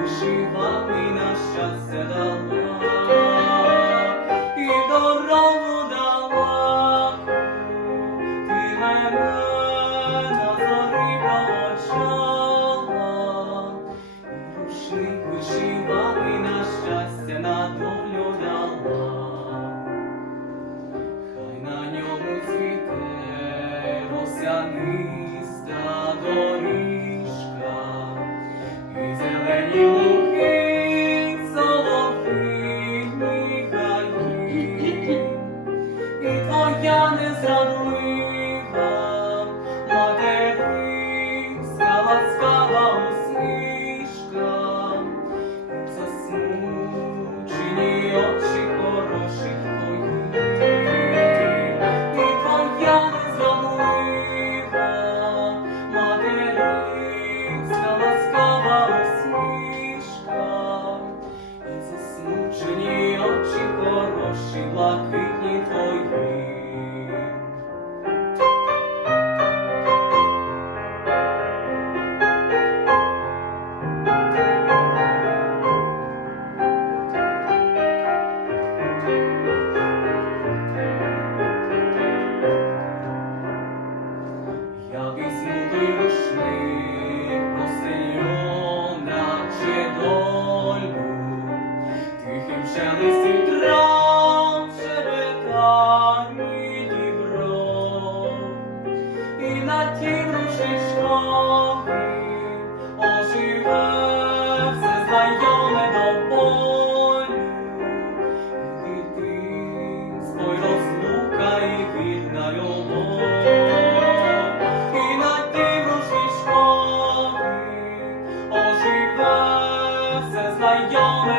вишиваний на щастя дала, і дорогу дала, ти мене на зорі проводжала, і рушник вишиваний на щастя на долю дала. Хай на ньому цвіте росяниста доріжка, і зелені луки, солов'їні гаї, і твоя незрадлива материнська ласкава усмішка, і засмучені очі хороших твоїх, і твоя незрадлива материнська ласкава усмішка, і засмучені очі хороші, блакитні твої. Я візьму той рушник, простелю, наче долю, тихим шелестів трав шебетанні дібро, і на тім рушничкові оживе все знайоме до болю, і дитинство, й розлука, і вірна любов. Оживе все знайоме